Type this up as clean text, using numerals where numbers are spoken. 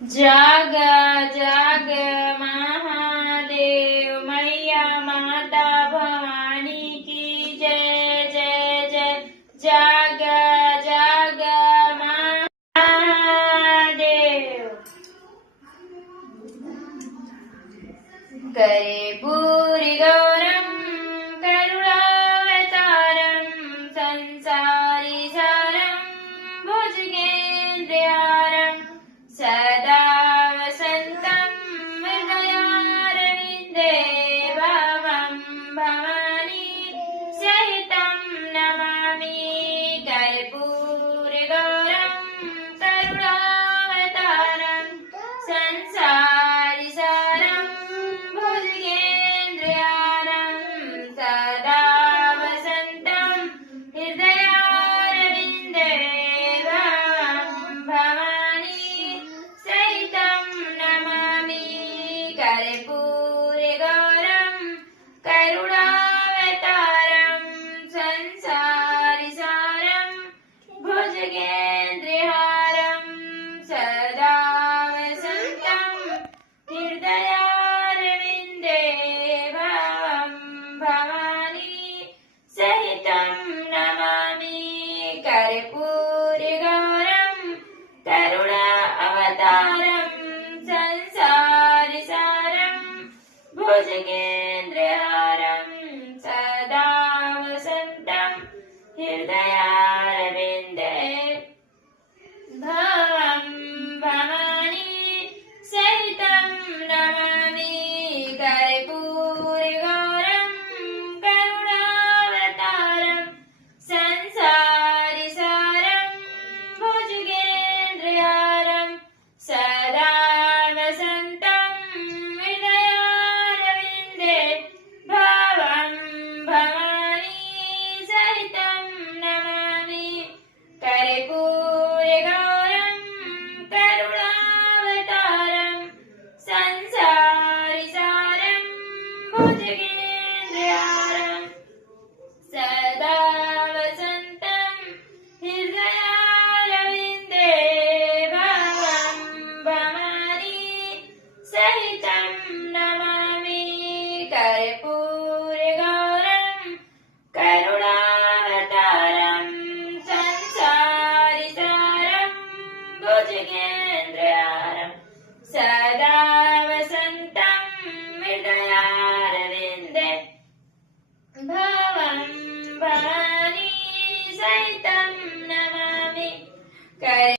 जाग जाग महादेव मैया माता भवानी की जय जय जय। जाग जाग महादेव। करे भूरि गौरम करुणावतारम संसारी सारम भुजगेन्द्रहारम सदा वसन्तं हृदयारविन्दे भवं भवानी सहितं नमामि। कर्पूरगौरं करुणावतारं संसारिसारं भुजगेन्द्रहारं सदा वसन्तं हृदयारविन्दे भवं भवानी सहितं नमामि। कर्पूरगौरं करुणावतारं संसारिसारं भुजगेन्द्रहारं सदा वसन्तं हृदयारविन्दे भवं भवानी सहितं नमामि। कर्पूरगौरं करुणा अवतारं संसारिसारं भुजगेन्द्रहारं सदा वसन्तं हृदयारविन्दे भवं भवानी सहितं नमामि। कर्पूरगौरं करुणावतारं संसारिसारं भुजगेन्द्रहारं सदा वसन्तं हृदयारविन्दे भवं भवानी सहितं नमामि। कर्पूरगौरं करुणावतारं संसारिसारं भुजगेन्द्रहारं सदा वसन्तं हृदयारविन्दे भवं भवानी सहितं नमामि। कर्पूरगौरं करुणावतारं संसारिसारं भुजगेन्द्रहारं